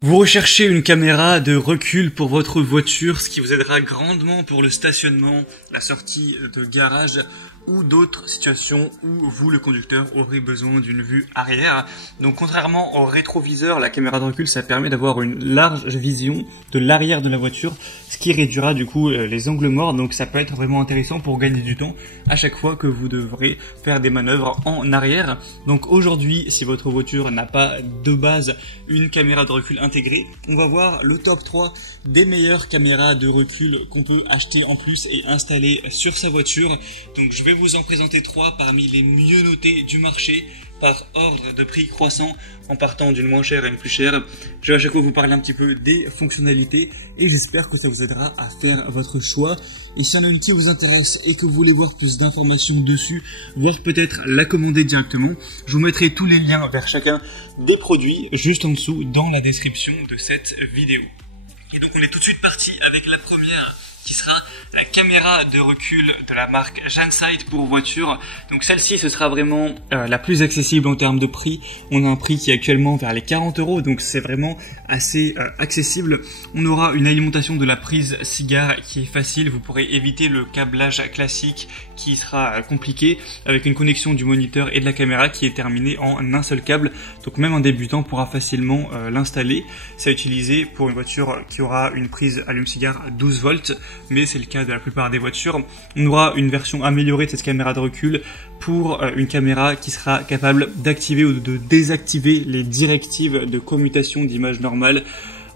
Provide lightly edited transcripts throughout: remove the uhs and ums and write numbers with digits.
Vous recherchez une caméra de recul pour votre voiture, ce qui vous aidera grandement pour le stationnement, la sortie de garage ou d'autres situations où vous, le conducteur, aurez besoin d'une vue arrière. Donc contrairement au rétroviseur, la caméra de recul, ça permet d'avoir une large vision de l'arrière de la voiture, ce qui réduira du coup les angles morts. Donc ça peut être vraiment intéressant pour gagner du temps à chaque fois que vous devrez faire des manœuvres en arrière. Donc aujourd'hui, si votre voiture n'a pas de base une caméra de recul intégrée, on va voir le top 3 des meilleures caméras de recul qu'on peut acheter en plus et installer sur sa voiture. Donc je vais vous en présenter 3 parmi les mieux notés du marché par ordre de prix croissant en partant d'une moins chère à une plus chère. Je vais à chaque fois vous parler un petit peu des fonctionnalités et j'espère que ça vous aidera à faire votre choix. Et si un outil vous intéresse et que vous voulez voir plus d'informations dessus, voire peut-être la commander directement, je vous mettrai tous les liens vers chacun des produits juste en dessous dans la description de cette vidéo. Et donc on est tout de suite parti avec la première, qui sera la caméra de recul de la marque Jansight pour voiture. Donc celle-ci, ce sera vraiment la plus accessible en termes de prix. On a un prix qui est actuellement vers les 40 €, donc c'est vraiment assez accessible. On aura une alimentation de la prise cigare qui est facile. Vous pourrez éviter le câblage classique qui sera compliqué, avec une connexion du moniteur et de la caméra qui est terminée en un seul câble. Donc même un débutant pourra facilement l'installer. C'est utilisé pour une voiture qui aura une prise allume-cigare à 12 volts. Mais c'est le cas de la plupart des voitures. On aura une version améliorée de cette caméra de recul pour une caméra qui sera capable d'activer ou de désactiver les directives de commutation d'image normale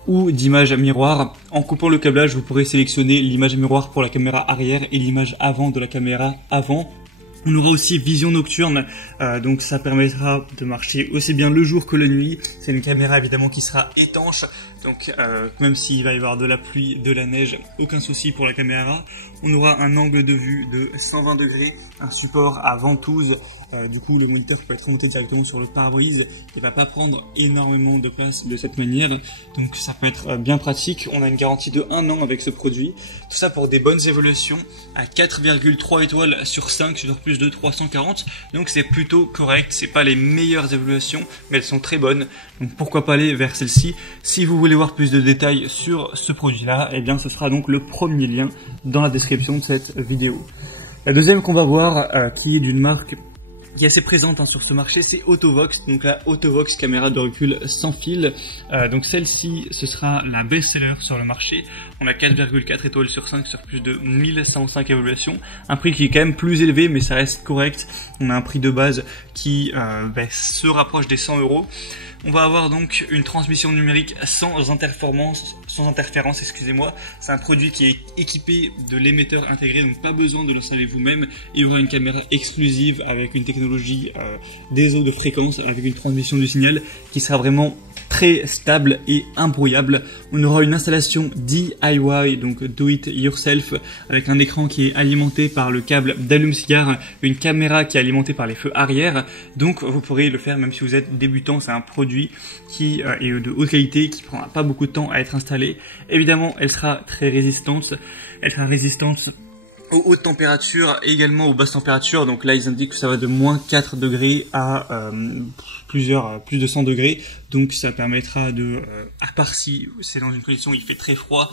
ou d'image miroir. En coupant le câblage, vous pourrez sélectionner l'image miroir pour la caméra arrière et l'image avant de la caméra avant. On aura aussi vision nocturne, donc ça permettra de marcher aussi bien le jour que la nuit. C'est une caméra évidemment qui sera étanche, donc même s'il va y avoir de la pluie, de la neige, aucun souci pour la caméra. On aura un angle de vue de 120 degrés, un support à ventouse, du coup le moniteur peut être remonté directement sur le pare-brise, il va pas prendre énormément de place de cette manière, donc ça peut être bien pratique. On a une garantie de 1 an avec ce produit, tout ça pour des bonnes évaluations à 4,3 étoiles sur 5 sur plus de 340, donc c'est plutôt correct. C'est pas les meilleures évaluations, mais elles sont très bonnes, donc pourquoi pas aller vers celle-ci. Si vous voulez voir plus de détails sur ce produit là, eh bien ce sera donc le premier lien dans la description de cette vidéo. La deuxième qu'on va voir, qui est d'une marque qui est assez présente sur ce marché, c'est Autovox, donc la Autovox caméra de recul sans fil. Donc celle-ci, ce sera la best-seller sur le marché. On a 4,4 étoiles sur 5 sur plus de 1105 évaluations. Un prix qui est quand même plus élevé, mais ça reste correct. On a un prix de base qui se rapproche des 100 €. On va avoir donc une transmission numérique sans interférence, excusez-moi. C'est un produit qui est équipé de l'émetteur intégré, donc pas besoin de l'installer vous-même. Il y aura une caméra exclusive avec une technologie DSO de fréquence, avec une transmission du signal qui sera vraiment très stable et imbrouillable. On aura une installation DIY, donc do it yourself, avec un écran qui est alimenté par le câble d'allume-cigare, une caméra qui est alimentée par les feux arrière. Donc vous pourrez le faire même si vous êtes débutant. C'est un produit qui est de haute qualité, qui prendra pas beaucoup de temps à être installé. Évidemment, elle sera très résistante. Elle sera résistante aux hautes températures et également aux basses températures. Donc là, ils indiquent que ça va de moins 4 degrés à plus de 100 degrés. Donc ça permettra de, à part si c'est dans une condition où il fait très froid,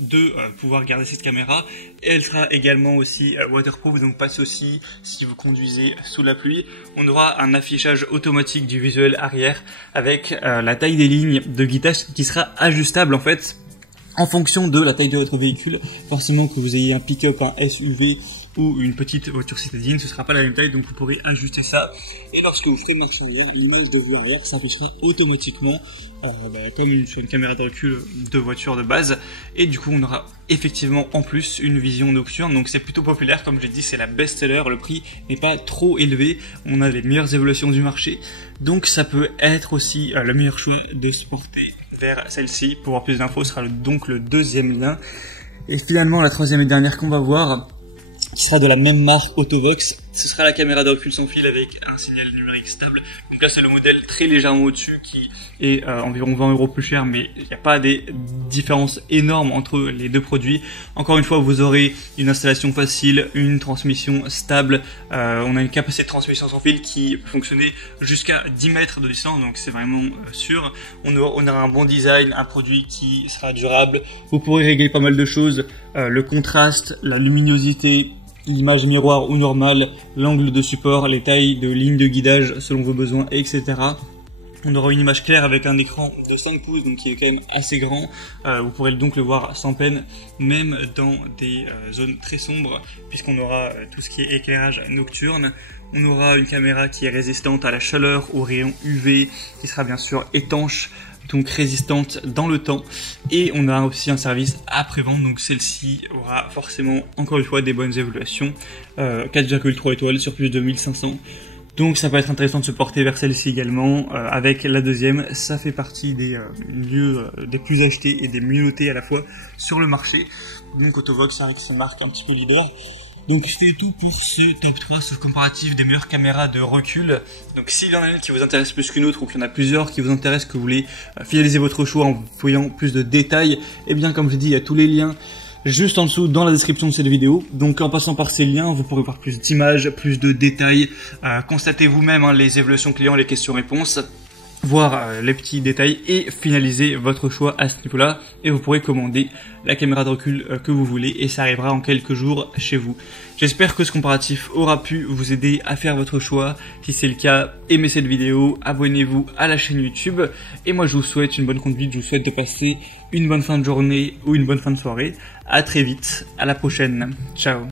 de pouvoir garder cette caméra. Et elle sera également aussi waterproof, donc pas de souci si vous conduisez sous la pluie. On aura un affichage automatique du visuel arrière avec la taille des lignes de guidage qui sera ajustable en fait en fonction de la taille de votre véhicule. Forcément que vous ayez un pick-up, un SUV ou une petite voiture citadine, ce sera pas la même taille, donc vous pourrez ajuster ça. Et lorsque vous ferez marche arrière, l'image de vue arrière s'affichera automatiquement comme une caméra de recul de voiture de base. Et du coup on aura effectivement en plus une vision nocturne, donc c'est plutôt populaire. Comme je l'ai dit, c'est la best-seller, le prix n'est pas trop élevé, on a les meilleures évaluations du marché, donc ça peut être aussi le meilleur choix de se porter vers celle-ci. Pour avoir plus d'infos, sera donc le deuxième lien. Et finalement la troisième et dernière qu'on va voir, qui sera de la même marque Autovox, ce sera la caméra de recul sans fil avec un signal numérique stable. Donc là c'est le modèle très légèrement au-dessus qui est environ 20 € plus cher, mais il n'y a pas des différences énormes entre les deux produits. Encore une fois, vous aurez une installation facile, une transmission stable. On a une capacité de transmission sans fil qui peut fonctionner jusqu'à 10 mètres de distance, donc c'est vraiment sûr. On aura un bon design, un produit qui sera durable. Vous pourrez régler pas mal de choses, le contraste, la luminosité, l'image miroir ou normale, l'angle de support, les tailles de lignes de guidage selon vos besoins, etc. On aura une image claire avec un écran de 5 pouces, donc qui est quand même assez grand. Vous pourrez donc le voir sans peine, même dans des zones très sombres, puisqu'on aura tout ce qui est éclairage nocturne. On aura une caméra qui est résistante à la chaleur, aux rayons UV, qui sera bien sûr étanche, donc résistante dans le temps, et on a aussi un service après-vente, donc celle-ci aura forcément encore une fois des bonnes évaluations, 4,3 étoiles sur plus de 1500, donc ça peut être intéressant de se porter vers celle-ci également. Avec la deuxième, ça fait partie des des plus achetés et des mieux notés à la fois sur le marché, donc Autovox c'est vrai que c'est une marque un petit peu leader. Donc c'était tout pour ce top 3 ce comparatif des meilleures caméras de recul. Donc s'il y en a une qui vous intéresse plus qu'une autre, ou qu'il y en a plusieurs qui vous intéressent, que vous voulez finaliser votre choix en voyant plus de détails, et bien comme je dis, il y a tous les liens juste en dessous dans la description de cette vidéo. Donc en passant par ces liens, vous pourrez voir plus d'images, plus de détails, constatez vous-même les évaluations clients, les questions-réponses, voir les petits détails et finaliser votre choix à ce niveau-là, et vous pourrez commander la caméra de recul que vous voulez et ça arrivera en quelques jours chez vous. J'espère que ce comparatif aura pu vous aider à faire votre choix. Si c'est le cas, aimez cette vidéo, abonnez-vous à la chaîne YouTube, et moi je vous souhaite une bonne conduite, je vous souhaite de passer une bonne fin de journée ou une bonne fin de soirée. À très vite, à la prochaine, ciao.